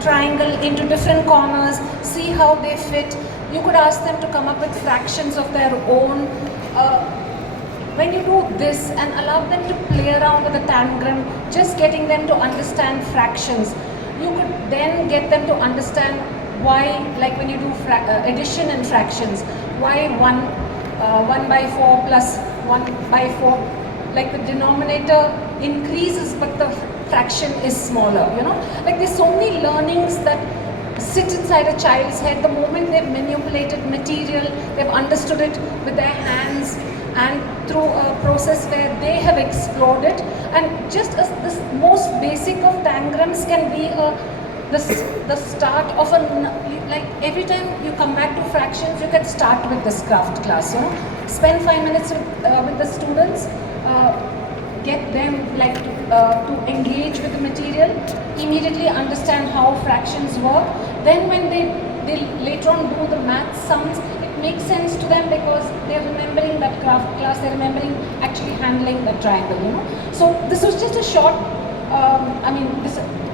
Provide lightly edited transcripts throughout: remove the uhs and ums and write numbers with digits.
triangle into different corners, see how they fit. You could ask them to come up with fractions of their own. When you do this and allow them to play around with the tangram, just getting them to understand fractions, you could then get them to understand why, like when you do addition and fractions, why 1 by 4 plus 1 by 4, like the denominator increases but the fraction is smaller, you know. Like there's so many learnings that sit inside a child's head the moment they've manipulated material, they've understood it with their hands and through a process where they have explored it. And just as this most basic of tangrams can be the start of like every time you come back to fractions, you can start with this craft class, you know. Spend 5 minutes with the students, get them like to engage with the material, immediately understand how fractions work. Then when they later on do the math sums, it makes sense to them because they're remembering that craft class, they're remembering actually handling the triangle, you know. So this was just a short,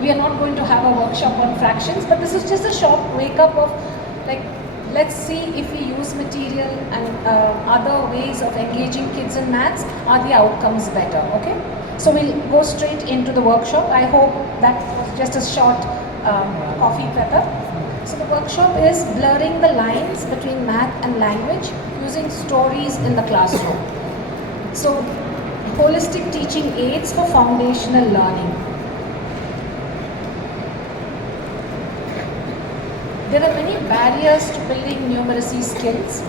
we are not going to have a workshop on fractions, but this is just a short wake up of like, let's see if we use material and other ways of engaging kids in maths, are the outcomes better, okay? So we'll go straight into the workshop. I hope that was just a short coffee prepper. So the workshop is blurring the lines between math and language using stories in the classroom. So holistic teaching aids for foundational learning. There are many barriers to building numeracy skills.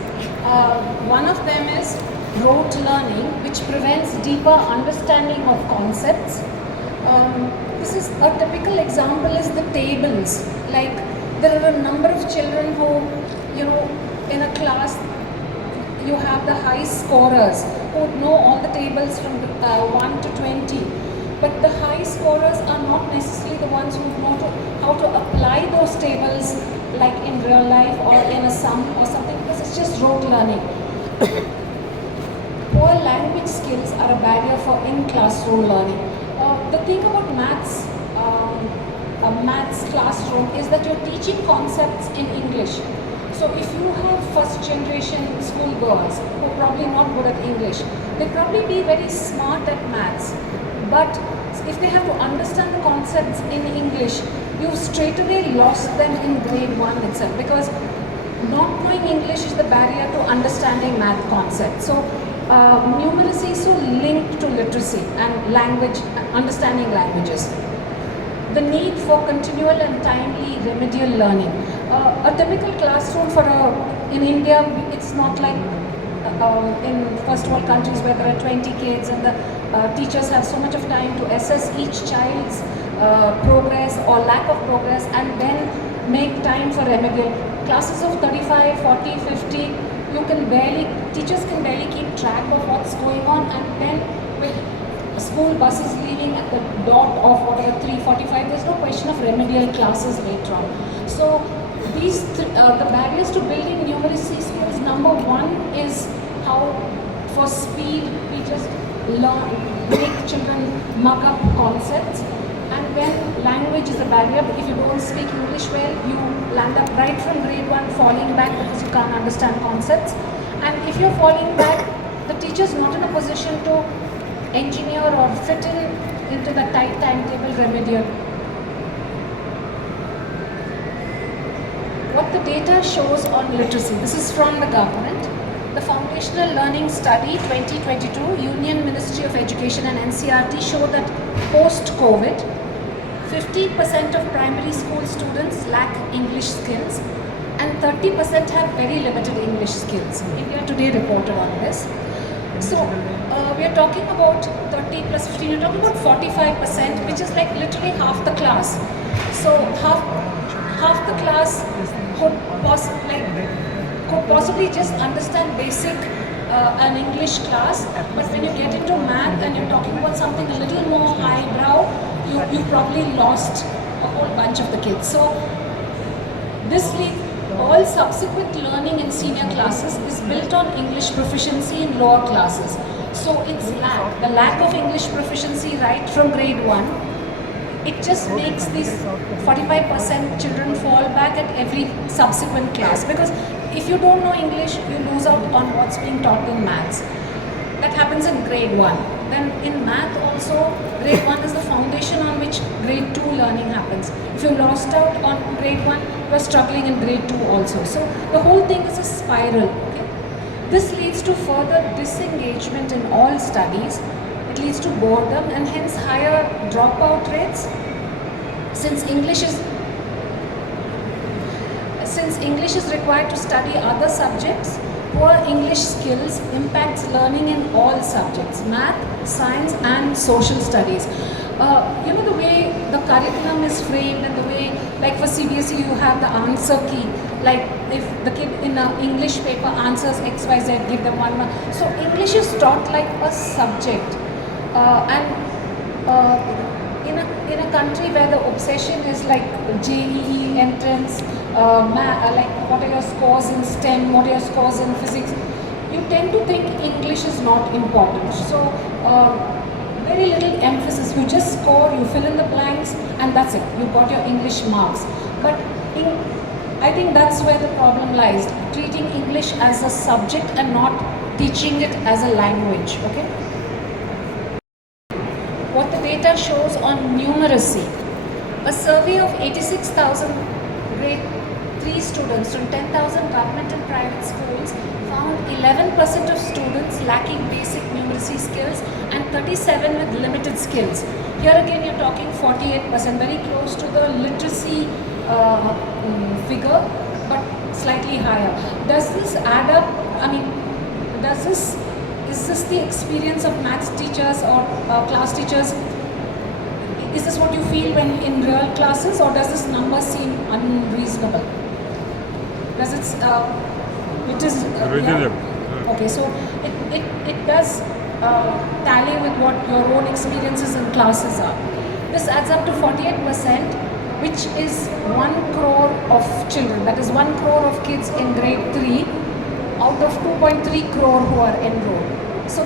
One of them is rote learning, which prevents deeper understanding of concepts. This is a typical example is the tables. Like there are a number of children who, you know, in a class, you have the high scorers who know all the tables from 1 to 20. But the high scorers are not necessarily the ones who know how to apply those tables like in real life or in a sum or something, because it's just rote learning. Poor language skills are a barrier for in-classroom learning. The thing about maths, a maths classroom is that you're teaching concepts in English. So if you have first generation schoolgirls who are probably not good at English, they'll probably be very smart at maths. But if they have to understand the concepts in English, you've straight away lost them in grade 1 itself, because not knowing English is the barrier to understanding math concepts. So numeracy is so linked to literacy and language, understanding languages. The need for continual and timely remedial learning. A typical classroom in India, it's not like in first world countries where there are 20 kids and the teachers have so much of time to assess each child's progress or lack of progress and then make time for remedial. Classes of 35, 40, 50, teachers can barely keep track of what's going on, and then with school buses leaving at the dot of whatever 3:45, there's no question of remedial classes later on. So these the barriers to building numeracy skills, number one is how for speed we just make children mug up concepts, and when language is a barrier, if you don't speak English well, you land up right from grade 1 falling back because you can't understand concepts. And if you're falling back, the teacher's not in a position to engineer or fit into the tight timetable remedial. What the data shows on literacy, this is from the government. The Foundational Learning Study 2022, Union Ministry of Education and NCERT showed that post-COVID, 50% of primary school students lack English skills and 30% have very limited English skills. India Today reported on this. So we are talking about 30 plus 15, we're talking about 45%, which is like literally half the class. So half the class could possibly just understand basic an English class, but when you get into math and you're talking about something a little more highbrow, you probably lost a whole bunch of the kids. So this all subsequent learning in senior classes is built on English proficiency in lower classes. So it's the lack of English proficiency right from grade 1 it just makes these 45% children fall back at every subsequent class, because if you don't know English, you lose out on what's being taught in maths. That happens in grade 1. Then in math also, grade 1 is the foundation on which grade 2 learning happens. If you lost out on grade 1, you are struggling in grade 2 also. So the whole thing is a spiral. Okay? This leads to further disengagement in all studies. It leads to boredom and hence higher dropout rates. Since English is required to study other subjects, poor English skills impacts learning in all subjects, math, science and social studies. The way the curriculum is framed and the way, like for CBSE you have the answer key, like if the kid in an English paper answers XYZ, give them 1 mark. So English is taught like a subject. In a country where the obsession is like JEE entrance, like what are your scores in STEM, what are your scores in physics, you tend to think English is not important. So very little emphasis. You just score, you fill in the blanks, and that's it. You got your English marks. But I think that's where the problem lies, treating English as a subject and not teaching it as a language. Okay? What the data shows on numeracy. A survey of 86,000 grade 3 students from 10,000 government and private schools found 11% of students lacking basic numeracy skills and 37 with limited skills. Here again you're talking 48%, very close to the literacy figure, but slightly higher. Does this add up? I mean, is this the experience of maths teachers or class teachers? Is this what you feel when in real classes, or does this number seem unreasonable? Does it? It is. Yeah. Okay, so it does tally with what your own experiences in classes are. This adds up to 48%, which is 1 crore of children. That is 1 crore of kids in grade 3 out of 2.3 crore who are enrolled. So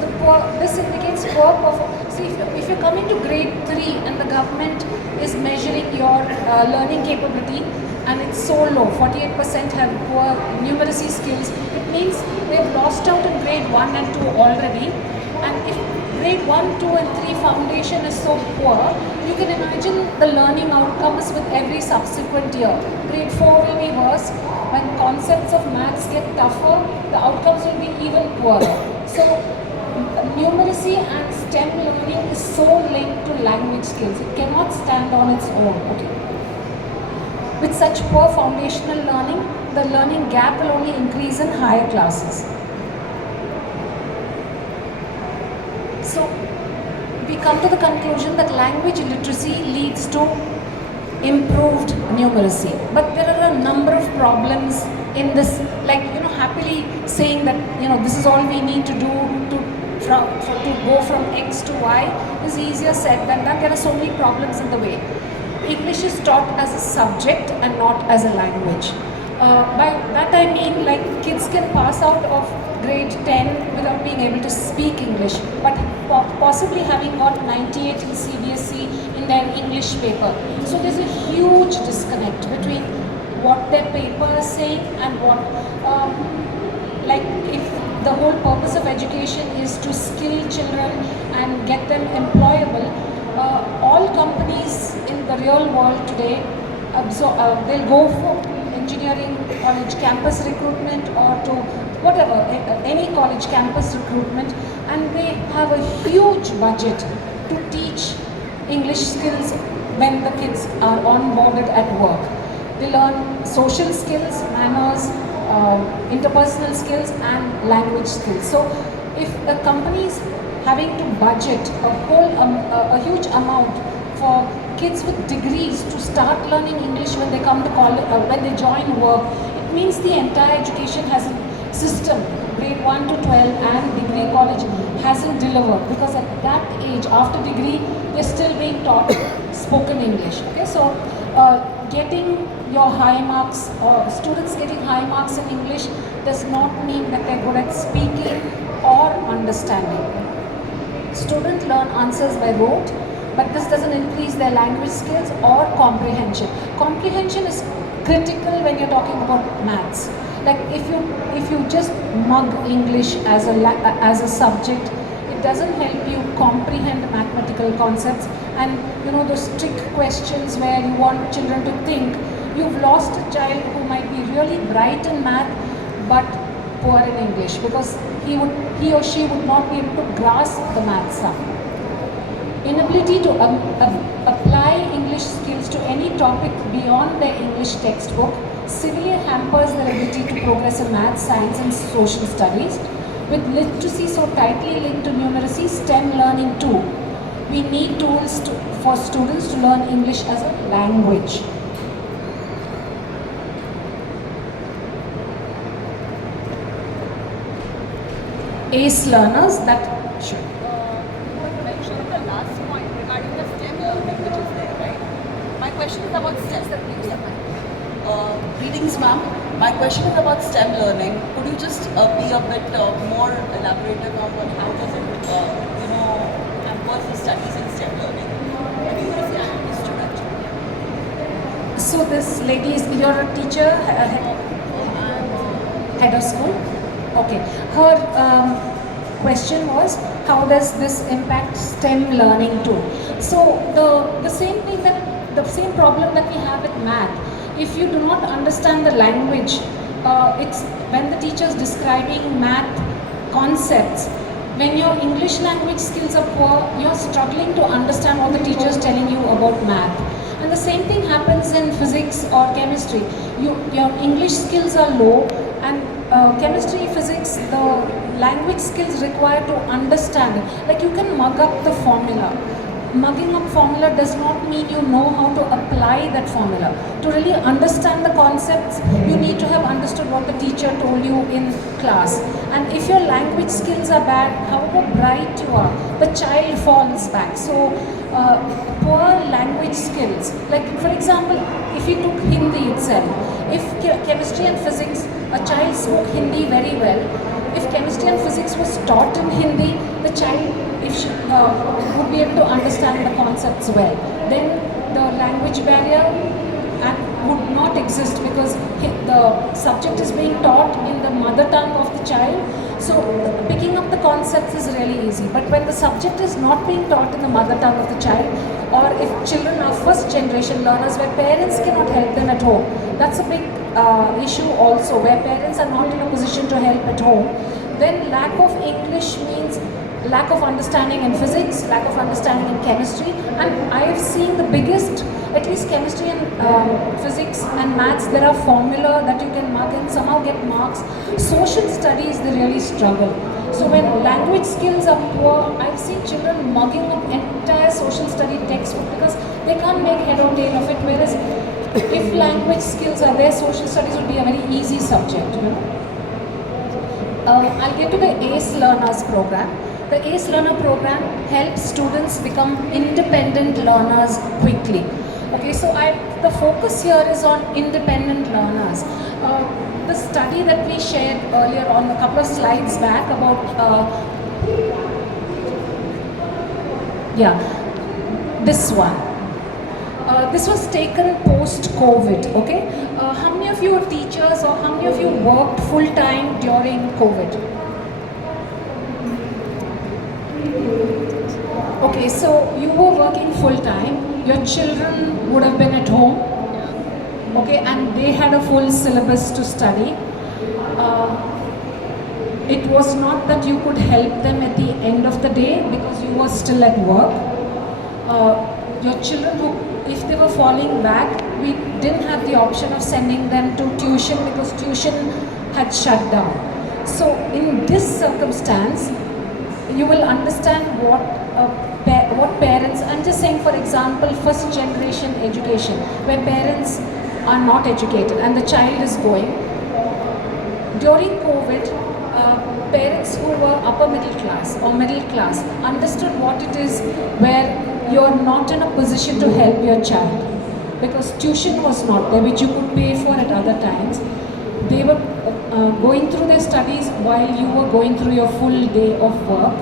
this indicates poor performance. See, if you're coming to grade 3 and the government is measuring your learning capability and it's so low, 48% have poor numeracy skills, it means they've lost out in grade 1 and 2 already. And if grade 1, 2 and 3 foundation is so poor, you can imagine the learning outcomes with every subsequent year. Grade 4 will be worse. When concepts of maths get tougher, the outcomes will be even poorer. So numeracy and STEM learning is so linked to language skills. It cannot stand on its own. Okay. With such poor foundational learning, the learning gap will only increase in higher classes. So we come to the conclusion that language literacy leads to improved numeracy. But there are a number of problems in this, like, happily saying that, this is all we need to do to go from X to Y is easier said than done. There are so many problems in the way. English is taught as a subject and not as a language. By that I mean, like, kids can pass out of grade 10 without being able to speak English, but possibly having got 98 in CBSE in their English paper. So there's a huge disconnect between what their paper is saying and what, like, if the whole purpose of education is to skill children and get them employable, all companies in the real world today, they'll go for engineering college campus recruitment or to whatever, any college campus recruitment, and they have a huge budget to teach English skills when the kids are onboarded at work. They learn social skills, manners, interpersonal skills and language skills. So if a company is having to budget a huge amount for kids with degrees to start learning English when they come to college, when they join work, it means the entire education system, grade 1 to 12 and degree college, hasn't delivered, because at that age, after degree, they're still being taught spoken English. Okay, so getting your high marks, or students getting high marks in English, does not mean that they're good at speaking or understanding. Students learn answers by rote, but this doesn't increase their language skills or comprehension. Comprehension is critical when you're talking about maths. Like if you just mug English as as a subject, it doesn't help you comprehend mathematical concepts. And those trick questions where you want children to think, you've lost a child who might be really bright in math but poor in English, because he or she would not be able to grasp the math sum. Inability to apply English skills to any topic beyond their English textbook severely hampers their ability to progress in math, science and social studies. With literacy so tightly linked to numeracy, STEM learning too, we need tools for students to learn English as a language. ACE learners that should. You mentioned the last point regarding the STEM learning which is there, right? My question is about STEM. Greetings, ma'am. My question is about STEM learning. Could you just be a bit more elaborative on how does it, hampers the studies in STEM learning? Maybe you see I understood actually. So this lady is, you're a teacher, head of school? Okay. Her question was, how does this impact STEM learning too? So the same problem that we have with math. If you do not understand the language, it's when the teacher is describing math concepts. When your English language skills are poor, you're struggling to understand what the teacher is telling you about math. And the same thing happens in physics or chemistry. Your English skills are low, and chemistry, physics, the language skills required to understand it. Like you can mug up the formula. Mugging up formula does not mean you know how to apply that formula. To really understand the concepts, you need to have understood what the teacher told you in class. And if your language skills are bad, however bright you are, the child falls back. So poor language skills, like for example, if you took Hindi itself, if chemistry and physics, a child spoke Hindi very well. If chemistry and physics was taught in Hindi, the child would be able to understand the concepts well. Then the language barrier would not exist, because the subject is being taught in the mother tongue of the child. So picking up the concepts is really easy. But when the subject is not being taught in the mother tongue of the child, or if children are first generation learners where parents cannot help them at home, that's a big issue also, where parents are not in a position to help at home. Then lack of English means lack of understanding in physics, lack of understanding in chemistry. And I have seen the biggest, at least chemistry and physics and maths, there are formula that you can mug and somehow get marks. Social studies, they really struggle. So when language skills are poor, I've seen children mugging up entire social study textbook because they can't make head or tail of it. Whereas if language skills are there, social studies would be a very easy subject. I'll get to the ACE Learners program. The ACE Learner program helps students become independent learners quickly. Okay, so the focus here is on independent learners. The study that we shared earlier on a couple of slides back about, this one. This was taken post-COVID, okay? How many of you are teachers, or how many of you worked full-time during COVID? Okay, so you were working full-time, your children would have been at home, okay, and they had a full syllabus to study. It was not that you could help them at the end of the day because you were still at work. Your children, if they were falling back, we didn't have the option of sending them to tuition because tuition had shut down. So in this circumstance, you will understand what parents, I'm just saying for example, first generation education, where parents are not educated and the child is going. During COVID, parents who were upper middle class or middle class understood what it is where you're not in a position to help your child because tuition was not there, which you could pay for at other times. They were going through their studies while you were going through your full day of work.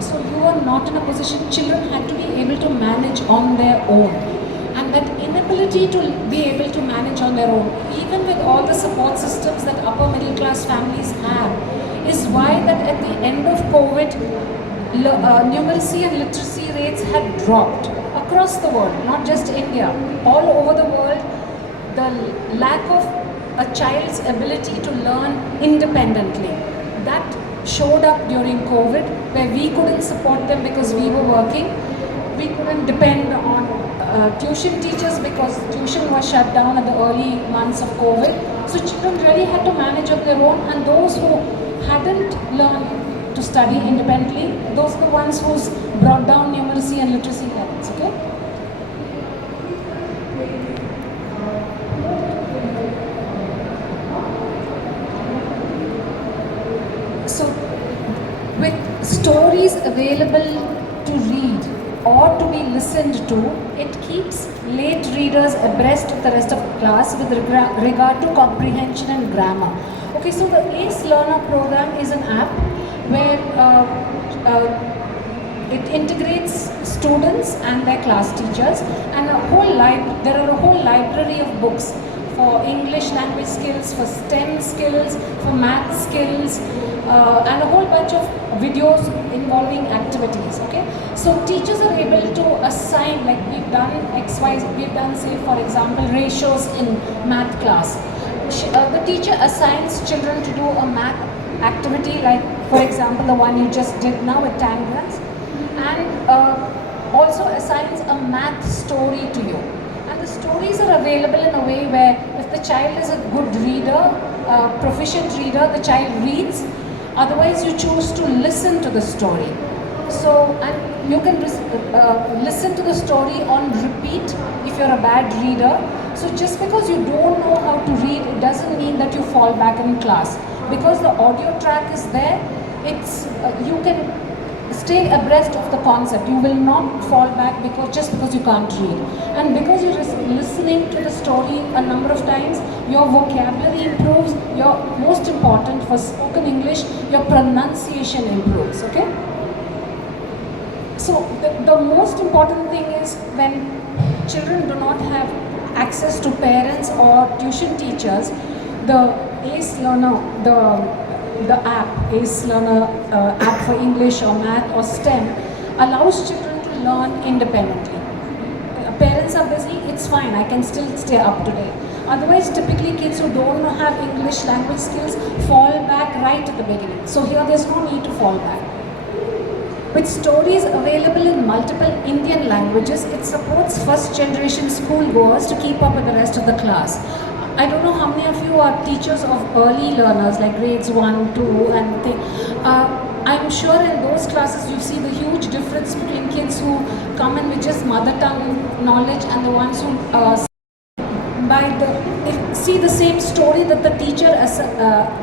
So you were not in a position, children had to be able to manage on their own. And that inability to be able to manage on their own, even with all the support systems that upper middle class families have, is why that at the end of COVID, numeracy and literacy rates had dropped across the world, not just India, all over the world. The lack of a child's ability to learn independently, that showed up during COVID, where we couldn't support them because we were working. We couldn't depend on tuition teachers because tuition was shut down at the early months of COVID. So children really had to manage on their own, and those who hadn't learned to study independently, those are the ones who's brought down numeracy and literacy levels, okay? So, with stories available to read or to be listened to, it keeps late readers abreast of the rest of the class with regard to comprehension and grammar. Okay, so the ACE Learner program is an app where it integrates students and their class teachers, and there are a whole library of books for English language skills, for STEM skills, for math skills, and a whole bunch of videos involving activities, okay? So teachers are able to assign, like we've done XYZ, we've done, say, for example, ratios in math class. The teacher assigns children to do a math activity, like, for example, the one you just did now with tangrams, and also assigns a math story to you. And the stories are available in a way where if the child is a good reader, proficient reader, the child reads. Otherwise, you choose to listen to the story. So, and you can listen to the story on repeat if you're a bad reader. So just because you don't know how to read, it doesn't mean that you fall back in class. Because the audio track is there, you can stay abreast of the concept. You will not fall back just because you can't read. And because you're listening to the story a number of times, your vocabulary improves. Your most important for spoken English, your pronunciation improves. Okay. So the most important thing is when children do not have access to parents or tuition teachers, the ACE Learner, the app, ACE Learner app for English or math or STEM, allows children to learn independently. Parents are busy, it's fine, I can still stay up to date. Otherwise, typically kids who don't have English language skills fall back right at the beginning. So here there's no need to fall back. With stories available in multiple Indian languages, it supports first generation schoolgoers to keep up with the rest of the class. I don't know how many of you are teachers of early learners like grades 1, 2 and things. I'm sure in those classes you see the huge difference between kids who come in with just mother tongue knowledge and the ones who see the same story that the teacher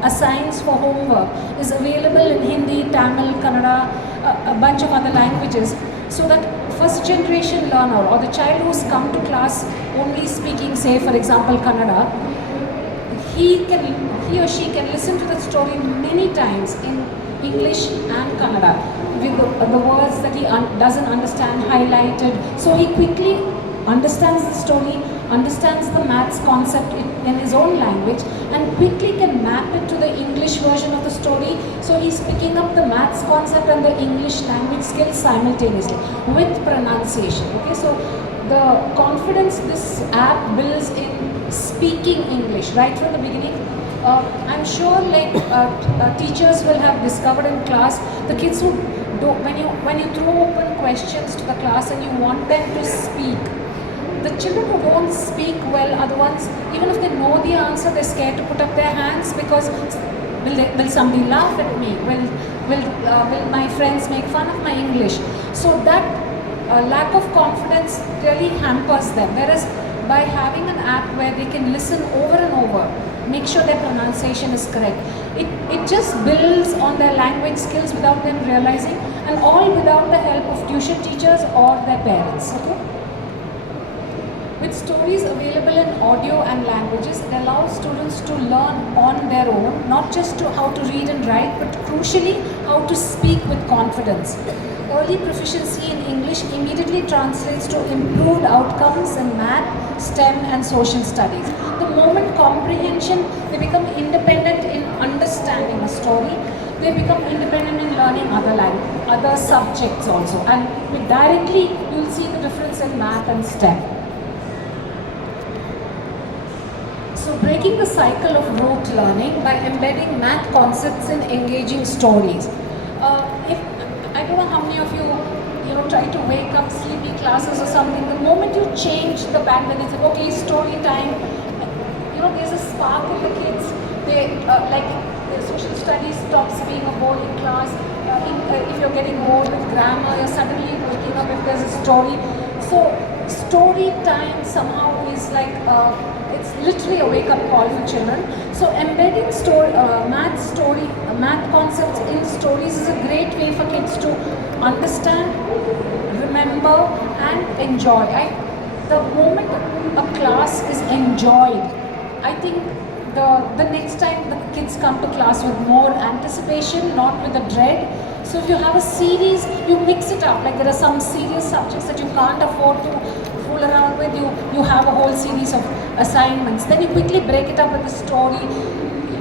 assigns for homework is available in Hindi, Tamil, Kannada, a bunch of other languages, so that first generation learner or the child who's come to class only speaking, say for example Kannada, he or she can listen to the story many times in English and Kannada with the words that he doesn't understand highlighted, so he quickly understands the story, understands the maths concept in his own language, and quickly can map it to the English version of the story. So he's picking up the maths concept and the English language skills simultaneously with pronunciation. Okay, so the confidence this app builds in speaking English right from the beginning. I'm sure teachers will have discovered in class the kids who when you throw open questions to the class and you want them to speak. The children who don't speak well are the ones, even if they know the answer, they're scared to put up their hands because will somebody laugh at me? Will my friends make fun of my English? So that lack of confidence really hampers them. Whereas by having an app where they can listen over and over, make sure their pronunciation is correct, it just builds on their language skills without them realizing, and all without the help of tuition teachers or their parents. Okay? With stories available in audio and languages, it allows students to learn on their own, not just how to read and write, but crucially how to speak with confidence. early proficiency in English immediately translates to improved outcomes in math, STEM, and social studies. The moment comprehension, they become independent in understanding a story. They become independent in learning other subjects also. And directly, you'll see the difference in math and STEM. So breaking the cycle of rote learning by embedding math concepts in engaging stories. If I don't know how many of you try to wake up sleepy classes or something, the moment you change the pattern and say, okay, story time, there's a spark in the kids. They like social studies stops being a boring class. If you're getting bored with grammar, you're suddenly waking up if there's a story. So story time somehow is like it's literally a wake-up call for children. So embedding math concepts in stories is a great way for kids to understand, remember, and enjoy. The moment a class is enjoyed, I think the next time the kids come to class with more anticipation, not with a dread. So if you have a series, you mix it up. Like there are some serious subjects that you can't afford to fool around with. You have a whole series of assignments. Then you quickly break it up with a story.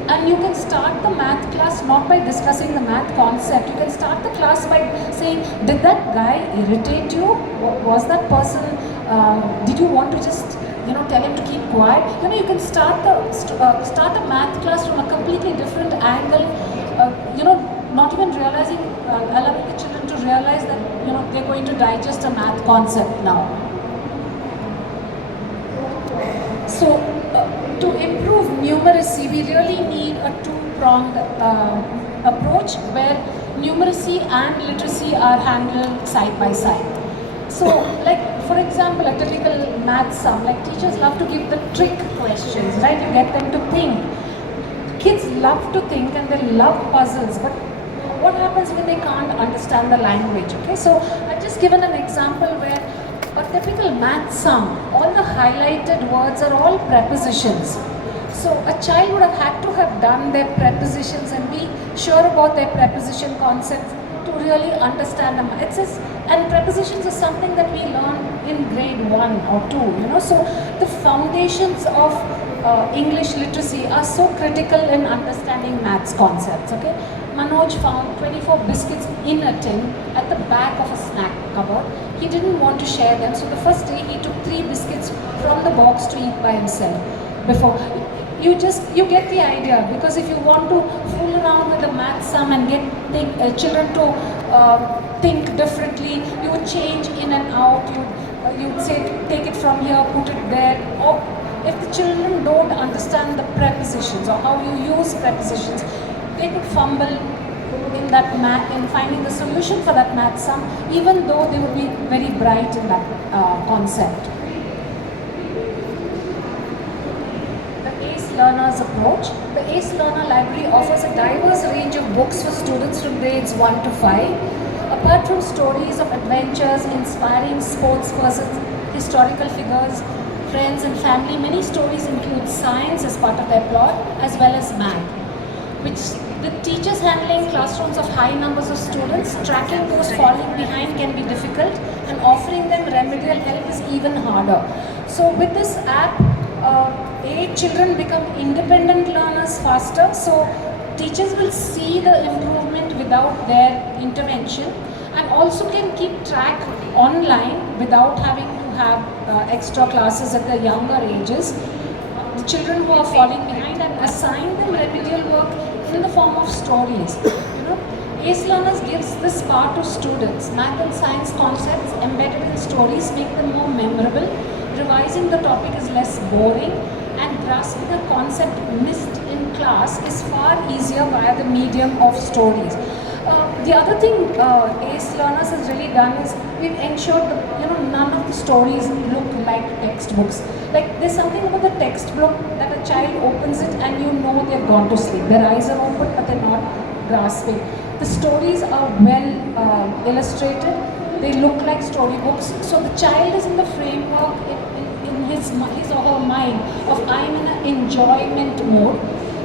And you can start the math class not by discussing the math concept. You can start the class by saying, did that guy irritate you? Was that person, did you want to just tell him to keep quiet? You can start the math class from a completely different angle. Not even realizing, allowing the children to realize that they're going to digest a math concept now. So to improve numeracy, we really need a two-pronged approach where numeracy and literacy are handled side by side. So, like for example, a typical math sum, like teachers love to give the trick questions, right? You get them to think. Kids love to think and they love puzzles, but what happens when they can't understand the language? Okay, so I've just given an example where a typical math sum, all the highlighted words are all prepositions. So a child would have had to have done their prepositions and be sure about their preposition concepts to really understand them. And prepositions is something that we learn in grade 1 or 2, So the foundations of English literacy are so critical in understanding maths concepts, okay? Manoj found 24 biscuits in a tin at the back of a snack cupboard. He didn't want to share them, so the first day he took 3 biscuits from the box to eat by himself. Before you get the idea, because if you want to fool around with the math sum and get children to think differently, you would change in and out. You'd say take it from here, put it there. Or if the children don't understand the prepositions or how you use prepositions, they could fumble in finding the solution for that math sum, even though they would be very bright in that concept. The ACE Learners approach. The ACE Learner Library offers a diverse range of books for students from grades 1 to 5. Apart from stories of adventures, inspiring sports persons, historical figures, friends and family, many stories include science as part of their plot as well as math, which the teachers handling classrooms of high numbers of students, tracking those falling behind can be difficult, and offering them remedial help is even harder. So with this app, children become independent learners faster, so teachers will see the improvement without their intervention, and also can keep track online without having to have extra classes at the younger ages. The children who are falling behind, and assign them remedial work in the form of stories. ACE Learners gives this power to students. Math and science concepts embedded in stories make them more memorable. Revising the topic is less boring, and grasping a concept missed in class is far easier via the medium of stories. The other thing ACE Learners has really done is we've ensured that none of the stories look like textbooks. Like there's something about the textbook that a child opens it and they've gone to sleep. Their eyes are open but they're not grasping. The stories are well illustrated. They look like storybooks. So the child is in the framework in his or her mind of I'm in an enjoyment mode.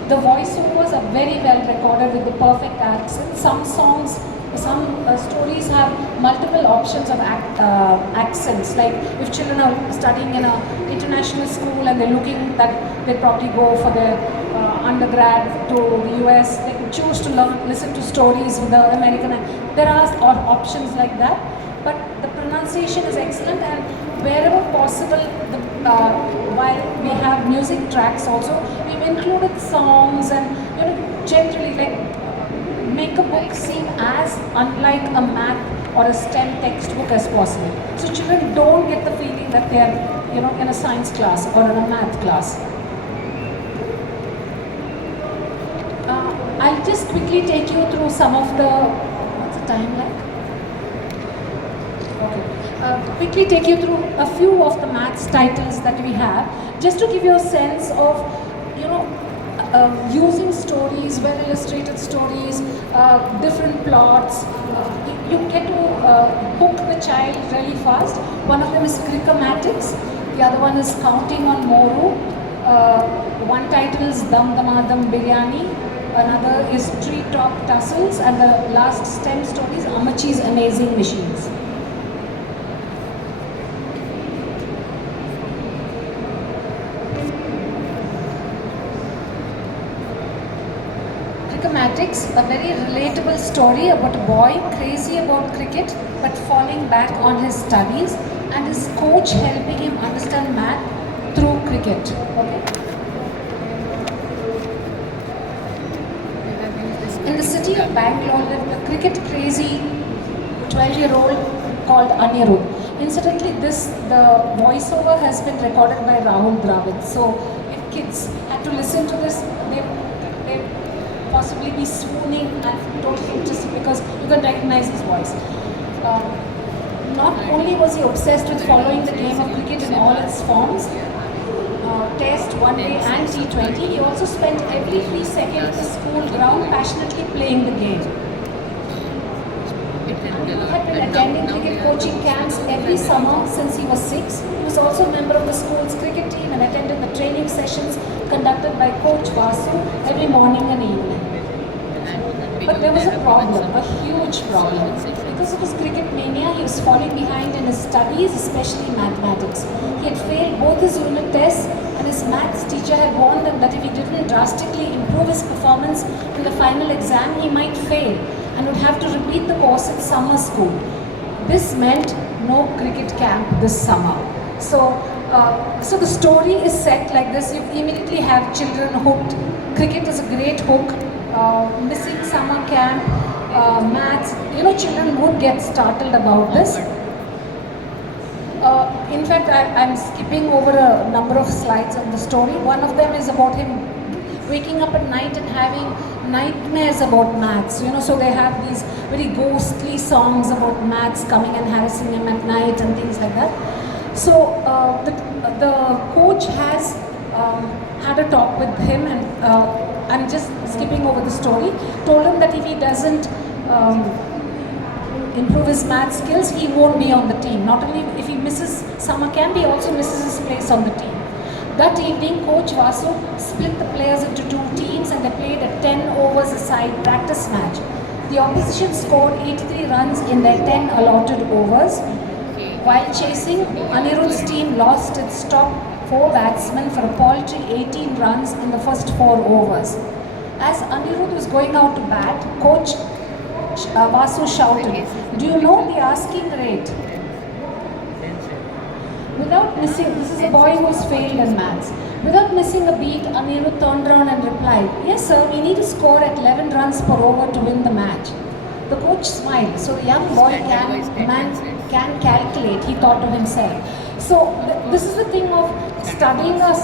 The voiceovers are very well recorded with the perfect accent. Some songs Some stories have multiple options of accents. Like if children are studying in an international school and they're looking that they probably go for their undergrad to the US, they could choose to listen to stories with the American. There are options like that, but the pronunciation is excellent, and wherever possible, while we have music tracks also, we've included songs and generally like make a book seem as unlike a math or a STEM textbook as possible. So children don't get the feeling that they are in a science class or in a math class. I'll just quickly take you through some of the, what's the time like? Okay. Quickly take you through a few of the maths titles that we have, just to give you a sense of, using stories, well illustrated stories, different plots. You get to hook the child really fast. One of them is Crickmatics, the other one is Counting on Moru, one title is Dum Damadam Biryani, another is Tree Top Tussles, and the last STEM story is Amachi's Amazing Machines. Crickmatics, a very relatable story about a boy crazy about cricket but falling back on his studies, and his coach helping him understand math through cricket. Okay? In the city of Bangalore lived a cricket crazy 12-year-old called Anirudh. Incidentally, the voiceover has been recorded by Rahul Dravid. So if kids had to listen to this, they possibly be swooning and totally interested because you can recognize his voice. Not only was he obsessed with following the game of cricket in all its forms, Test, One Day and T20, he also spent every free second at the school ground passionately playing the game. He had been attending cricket coaching camps every summer since he was 6. He was also a member of the school's cricket team and attended the training sessions conducted by Coach Vasu every morning and evening. But there was a problem, a huge problem. Because of his cricket mania, he was falling behind in his studies, especially mathematics. He had failed both his unit tests, and his maths teacher had warned him that if he didn't drastically improve his performance in the final exam, he might fail and would have to repeat the course at summer school. This meant no cricket camp this summer. So the story is set like this. You immediately have children hooked. Cricket is a great hook. Missing summer camp, maths. Children would get startled about this. In fact, I'm skipping over a number of slides of the story. One of them is about him waking up at night and having nightmares about maths. So they have these very ghostly songs about maths coming and harassing him at night and things like that. So the coach has had a talk with him, and I'm just skipping over the story, told him that if he doesn't improve his math skills, he won't be on the team. Not only if he misses summer camp, he also misses his place on the team. That evening, Coach Vasu split the players into 2 teams and they played a 10 overs aside practice match. The opposition scored 83 runs in their 10 allotted overs. While chasing, Anirudh's team lost its top 4 batsmen for a paltry 18 runs in the first 4 overs. As Anirudh was going out to bat, Coach Vasu shouted, "Do you know the asking rate?" Without missing, this is a boy who's failed in maths. Without missing a beat, Anirudh turned around and replied, "Yes sir, we need to score at 11 runs per over to win the match." The coach smiled. So the young boy can calculate, he thought to himself. So this is the thing of studying a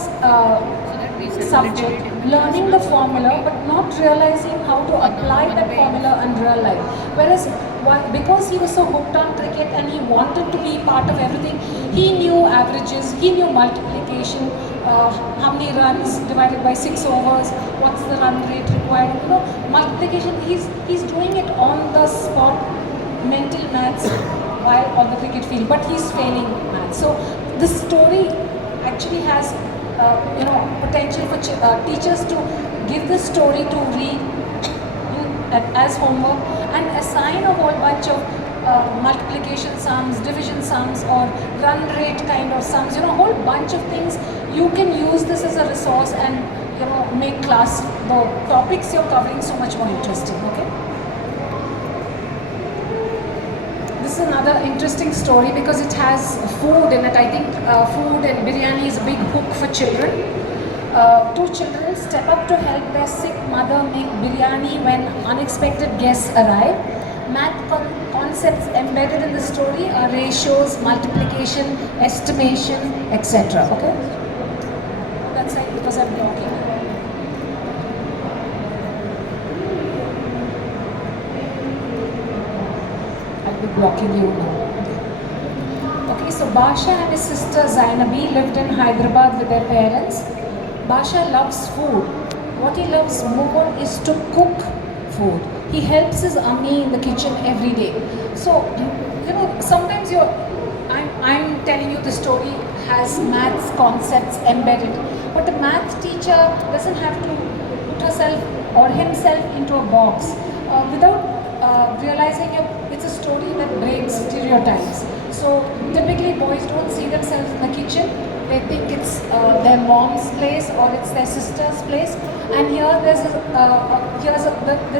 subject, learning the formula, but not realizing how to apply that formula in real life. Whereas because he was so hooked on cricket and he wanted to be part of everything, he knew averages, he knew multiplication, how many runs divided by 6 overs, what's the run rate required, multiplication, he's doing it on the spot, mental maths while on the cricket field, but he's failing maths. So this story actually has potential for teachers to give this story to read as homework and assign a whole bunch of multiplication sums, division sums, or run rate kind of sums, a whole bunch of things. You can use this as a resource and make class, the topics you're covering, so much more interesting. Okay. This is another interesting story because it has food in it. I think food and biryani is a big hook for children. Two children step up to help their sick mother make biryani when unexpected guests arrive. Math concepts embedded in the story are ratios, multiplication, estimation, etc. Okay? That's right, because I'm blocking. I'll be blocking you now. Okay, so Basha and his sister Zainabi lived in Hyderabad with their parents. Basha loves food. What he loves more is to cook food. He helps his Ammi in the kitchen every day. So, sometimes I'm telling you the story has maths concepts embedded, but the math teacher doesn't have to put herself or himself into a box without realizing it's a story that breaks stereotypes. So typically boys don't see themselves in the kitchen. They think it's their mom's place or it's their sister's place. And here there's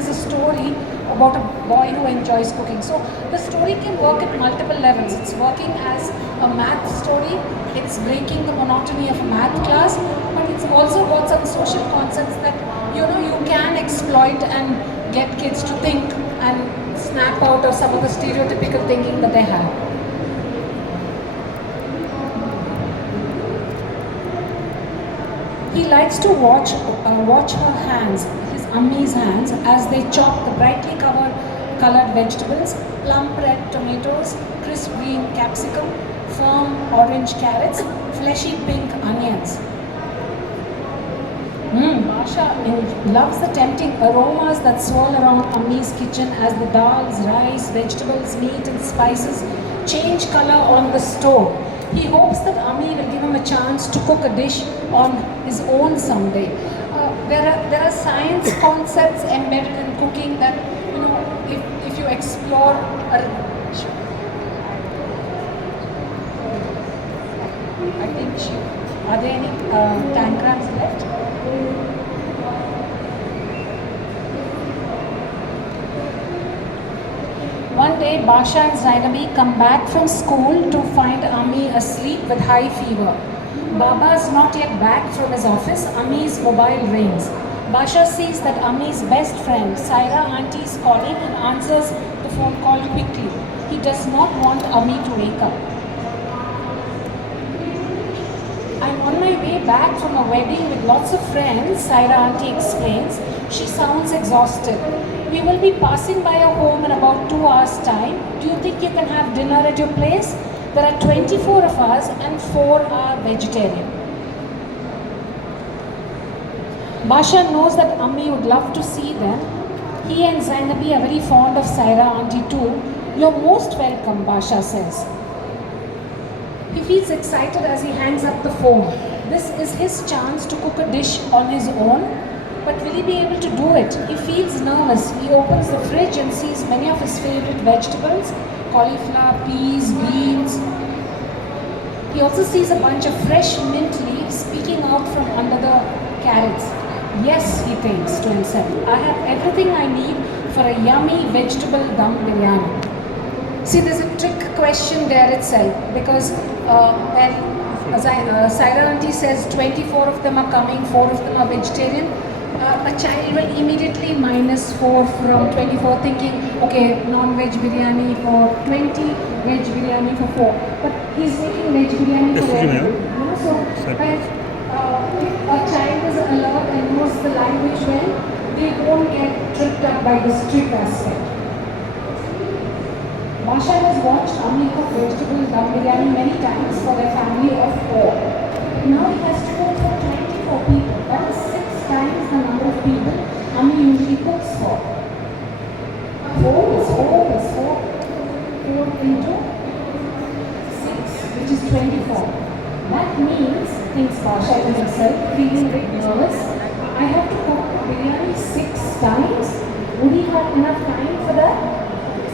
a story about a boy who enjoys cooking. So the story can work at multiple levels. It's working as a math story. It's breaking the monotony of a math class, but it's also got some social concepts that you can exploit and get kids to think and snap out of some of the stereotypical thinking that they have. He likes to watch her hands, his Ammi's hands, as they chop the brightly colored vegetables, plump red tomatoes, crisp green capsicum, firm orange carrots, fleshy pink onions. Basha loves the tempting aromas that swirl around Ammi's kitchen as the dals, rice, vegetables, meat and spices change color on the stove. He hopes that Ammi will give him a chance to cook a dish on his own someday. There are science concepts embedded in cooking that, if you explore. I think are there any tangrams left? One day, Basha and Zainabi come back from school to find Ammi asleep with high fever. Baba's not yet back from his office. Ammi's mobile rings. Basha sees that Ammi's best friend, Saira auntie, is calling and answers the phone call quickly. He does not want Ammi to wake up. I'm on my way back from a wedding with lots of friends, Saira auntie explains. She sounds exhausted. We will be passing by your home in about 2 hours' time. Do you think you can have dinner at your place? There are 24 of us and 4 are vegetarian. Basha knows that Ammi would love to see them. He and Zainabi are very fond of Saira auntie too. You're most welcome, Basha says. He feels excited as he hangs up the phone. This is his chance to cook a dish on his own. But will he be able to do it? He feels nervous. He opens the fridge and sees many of his favorite vegetables, cauliflower, peas, beans. He also sees a bunch of fresh mint leaves peeking out from under the carrots. Yes, he thinks to himself, I have everything I need for a yummy vegetable dum biryani. See, there's a trick question there itself because when Saira auntie says 24 of them are coming, 4 of them are vegetarian, a child will immediately minus 4 from 24 thinking, okay, non-veg biryani for 20, veg biryani for 4. But he's making veg biryani for everyone. So when if a child is alert and knows the language well, they won't get tripped up by the strict aspect. Basha has watched Ammi cook vegetable dum biryani many times for their family of 4. Now he has to cook for 24 people. That is 6 times the number of people Ammi usually cooks for. 4 is 4 is 4. 4 into 6, which is 24. That means, thinks Basha to himself, feeling a bit nervous, I have to cook biryani 6 times. Would he have enough time for that?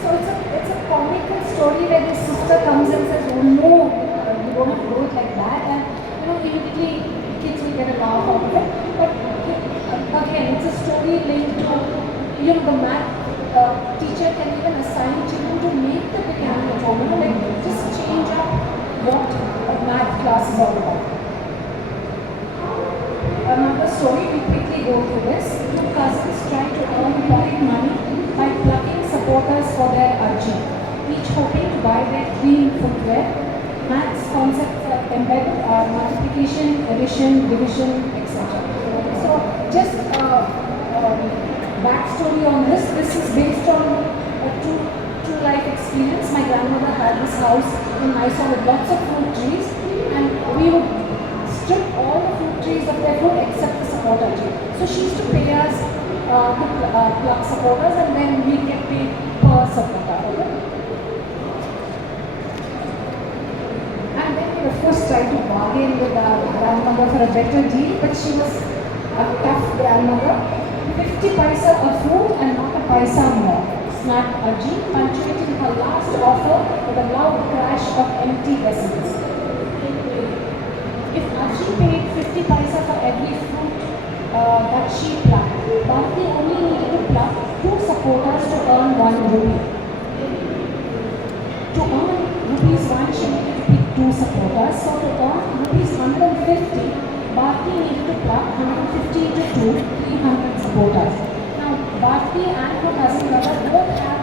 So it's a comical story where his sister comes and says, oh no, you don't have to do it like that. And immediately kids will get a laugh out of it. But again, it's a story linked to, the math teacher can even assign children to make the biryani at home. Like just change up what a math class is all about. Another story, we quickly go through this. Two cousins try to earn pocket money by plucking supporters for their arji, each hoping to buy their clean footwear. Maths concepts are embedded are multiplication, addition, division, etc. So just backstory on this. This is based on a true life experience. My grandmother had this house in Mysore with lots of fruit trees, and we would strip all the fruit trees of their fruit except the supporter tree. So she used to pay us to pluck supporters, and then we get paid per supporter. Okay? And then we of course tried to bargain with our grandmother for a better deal, but she was a tough grandmother. 50 paisa a fruit and not a paisa more. Snapped Ajji, punctuating her last offer with a loud crash of empty vessels. If Ajji paid 50 paisa for every fruit that she plucked, Bharti only needed to pluck 2 supporters to earn 1 rupee. To earn rupees 1, she needed to pick 2 supporters. So to earn rupees 150, Bharti needed to pluck 150 to 2, 300 supporters. Now, Bharti and her cousin brother both have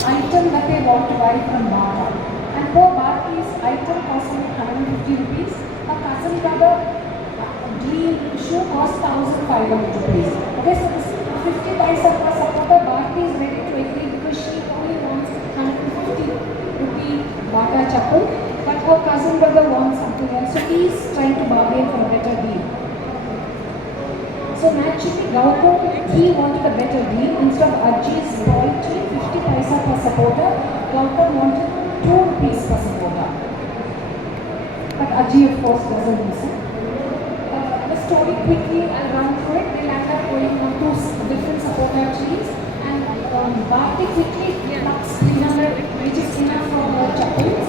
item that they want to buy from Bata. And poor Bharti's item cost only 150 rupees. Her cousin brother dream shoe cost 1,500 rupees. Okay, so this 50 paisa per supporter, Bharti is ready to agree because she only wants 150 rupee Bata chappal. But her cousin brother wants something else, so he's trying to bargain for a better deal. So naturally, Gautam, he wanted a better deal. Instead of Ajji's poetry, 50 paisa per supporter, Gautam wanted 2 rupees per supporter. But Ajji, of course, doesn't listen. The story quickly, I'll run through it. They land up going on 2 different supporter trees, and Bharti quickly plucks 300, which is enough for her chappals.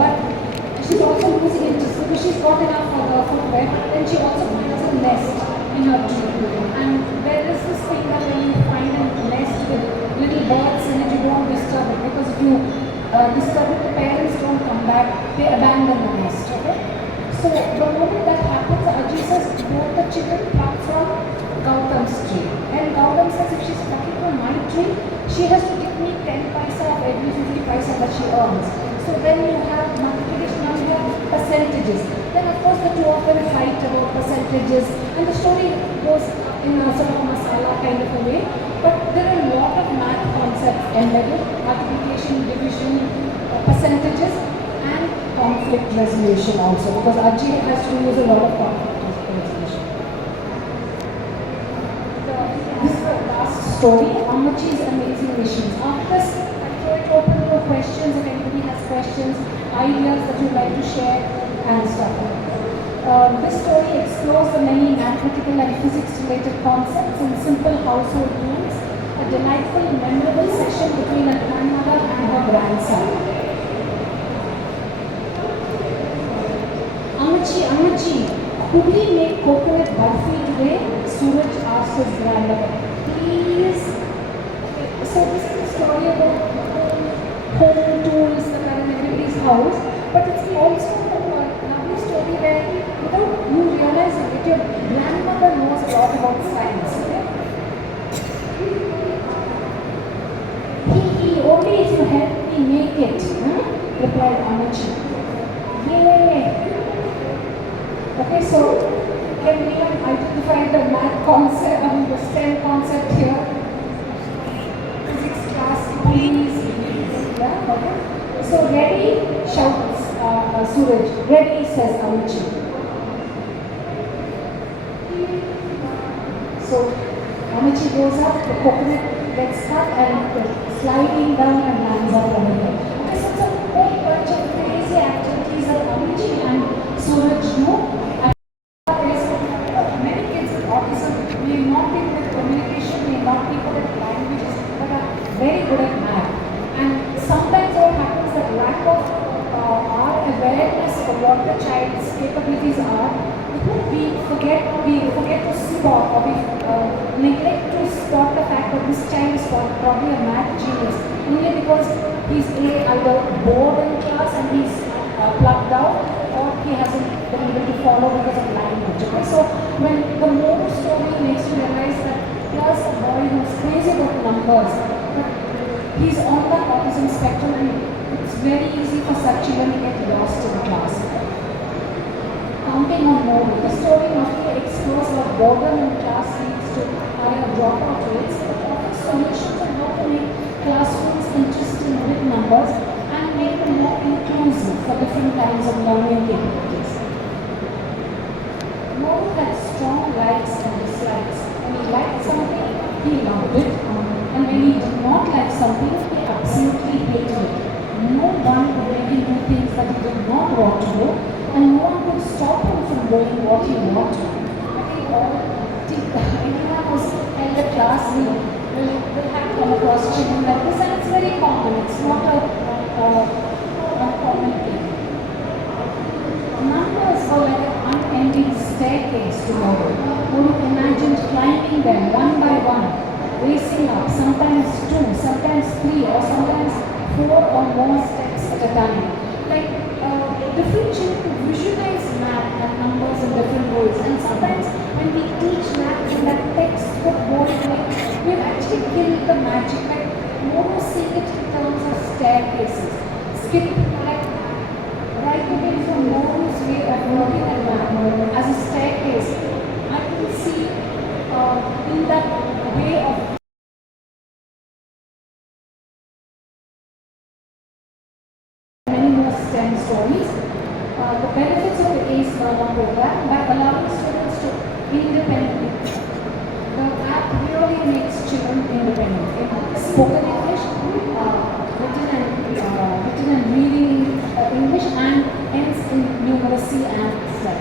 But she's also losing interest because she's got enough for her footwear, but then she also finds a nest in her tree. And there is this thing that when you find a nest with little birds in it, you don't disturb it, because if you disturb it, the parents don't come back, they abandon the nest. Okay? So the moment that happens, Ajji says both the children pluck from Gautam's tree. And Gautam says if she's plucking from my tree, she has to give me 10 paisa of every 50 paisa that she earns. So then you have multiplication, now you have percentages. Then of course the two of them fight about percentages, and the story goes in a sort of masala kind of a way. But there are a lot of math concepts embedded: multiplication, division, percentages, and conflict resolution also, because Ajji has to use a lot of conflict resolution. This is the last story, Ammachi's Amazing Machines. After this, I throw it open for questions. If anybody has questions, ideas that you'd like to share, and stuff. This story explores the many mathematical and physics-related concepts in simple household tools. A delightful, memorable session between a grandmother and her grandson. Ammachi, could we make coconut barfi today? Suraj asked his grandmother. Please. So this is a story about home tools that are in everybody's house, but it's also a lovely story where, without you realizing it, your grandmother knows a lot about science. Okay? He only if you help me make it, replied Ammachi. Yay! Okay, so can we identify the math concept, the STEM concept here? Physics class, please. Yeah, okay. So ready, shouts Suraj. Ready, says Ammachi. So Ammachi goes up, the coconut gets cut and sliding down and lands up over there. Okay, so it's a whole bunch of crazy activities that Ammachi and Suraj do. Many kids with autism may not be with communication, may not be good at math. And sometimes what happens that lack of our awareness of what the child's capabilities are, we forget to spot, or we neglect to spot the fact that this child is probably a math genius only because he's either bored in class and he's plugged out, or he hasn't been able to follow because of language. Okay? So when the more story makes you realize that here's a boy who's crazy about numbers, but he's on the autism spectrum, and it's very easy for such children to get lost in class. Counting on more, the story not only explores how boredom in class leads to higher dropout rates, but offers solutions on how to make classrooms interesting with numbers and make them more inclusive for different kinds of learning capabilities. Moore had strong likes and dislikes. When he liked something, he loved it, and when he did not like something, he absolutely hated it. No one could make him do things that he did not want to do, and no one could stop him from doing what he wanted. I think anyone who's held a class will have come across children like this, and it's very common. It's not a uncommon thing. Numbers are like an unending staircase to learn. When you imagined climbing them one by one, racing up, sometimes 2, sometimes 3, or sometimes 4 or more steps at a time. Like different children visualize math and numbers in different ways, and sometimes when we teach math in that textbook board way, we've actually killed the magic. Like more see it in terms of staircases. Skip like right away from Moore's way of looking at math as a staircase. I can see in that way of many more STEM stories. The benefits of the ACE Learner program by allowing students to independently. The app really makes children independent. Spoken English, written and reading English, and hence in numeracy and STEM.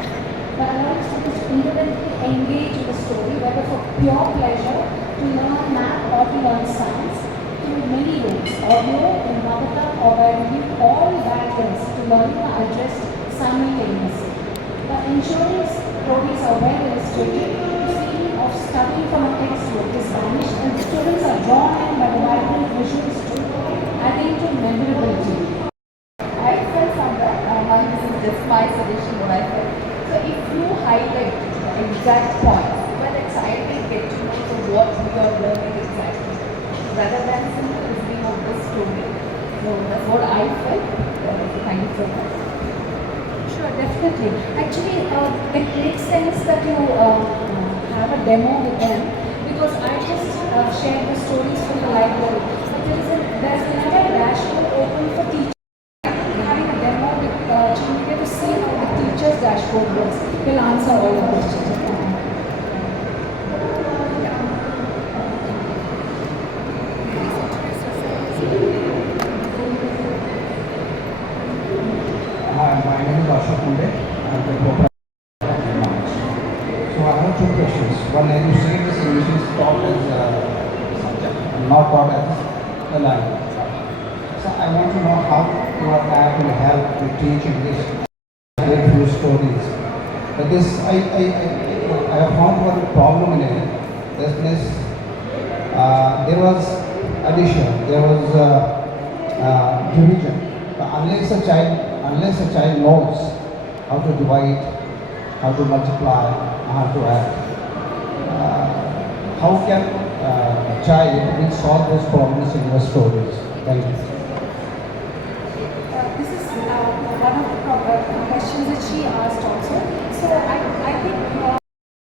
By allowing students to independently engage with the story, whether for pure pleasure, to learn math or to learn science, through many ways, audio, in mother tongue, or by reading all barriers to learning are addressed simultaneously. By ensuring stories are well illustrated, the feeling of studying from a textbook is vanished, and students are drawn in by the vibrant visuals too, adding to memorability. I felt somewhere, this is just my suggestion what I felt. So if you highlight the exact points, when the child will get to know so what you are learning exactly, rather than simple listening of the story. So that's what I felt. Thank you so much. Sure, definitely. Actually, it makes sense that you have a demo with them, because I just shared the stories from the library. But there's another dashboard open for teachers. Having a demo with children, you get to see how the teacher's dashboard works. Will answer all your questions. Hi, my name is Ashok Kunde. I'm the proprietor of the March. So I have two questions. One, as you say, this English is taught as a subject, not taught as a language. So I want to know how your app will help to teach English through stories. But this, I have found one problem in it. There was addition, there was division. But unless a child knows how to divide, how to multiply, how to add, how can a child solve those problems in your stories? Thank you. This is one of the questions that she asked also. So I think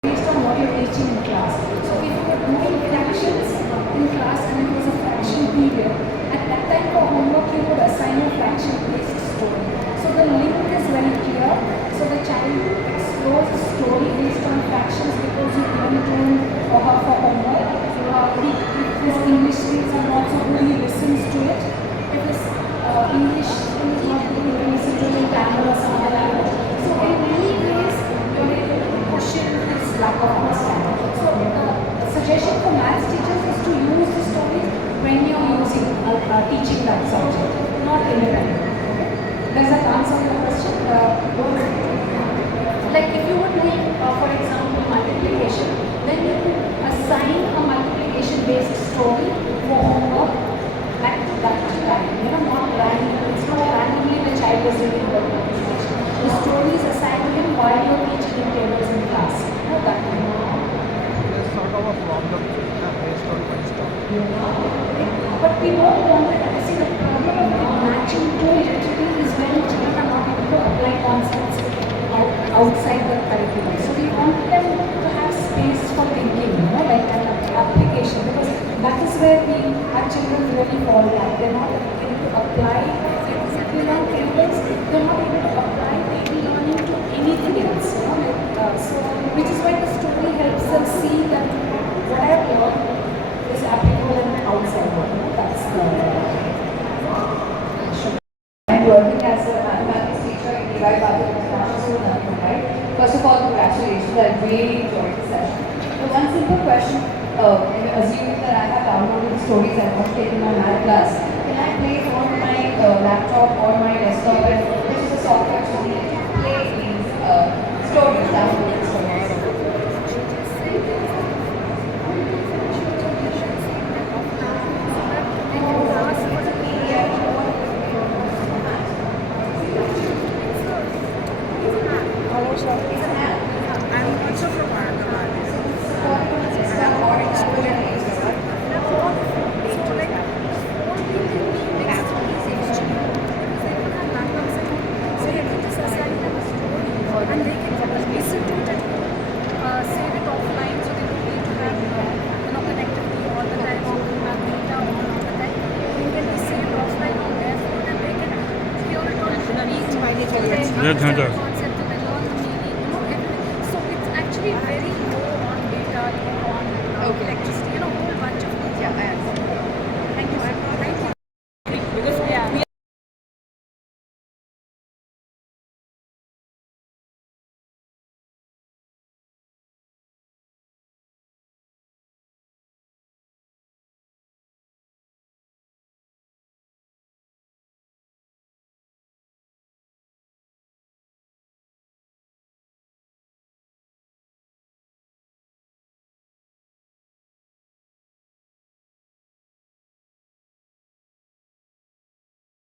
based on what you're teaching in class. So if you're doing fractions in class and it was a fraction period, at that time for homework you would assign a fraction-based story. So the link is very clear. So the child explores a story based on fractions because you given it to him or her for homework. If his English skills are not so good, he listens to it. If his English skills not good, he listens to it in Tamil or some other language. So in many ways, you're able to cushion his lack of understanding. So the suggestion for maths teachers is to use the stories when you're using teaching that subject, not independently. Okay? Does that answer your question? Like if you would like, for example, multiplication, then you could assign a multiplication-based story for homework at that time. You know, not random. It's not randomly the child is reading about multiplication. The story is assigned to him while you're teaching him tables in class. You know, that kind of. There's sort of a problem based on my story. But we don't want it. See, the problem of the matching tool literally is when children are not able to apply concepts outside the curriculum. So we want them to have space for thinking, you know, like an application, because that is where our children really fall back. They're not able to apply. If we learn tables, they're not able to apply table learning to anything else, you know, like, so which is why the story helps them see that what I have learned is applicable in outside world. You know, that's the I'm working as a mathematics teacher in Levi Bhagat International School, Nagpur, right? First of all, congratulations. I really enjoyed the session. So one simple question, assuming that I have downloaded stories and not taken my math class, can I play it on my laptop or my desktop, and which is a software to play these stories? That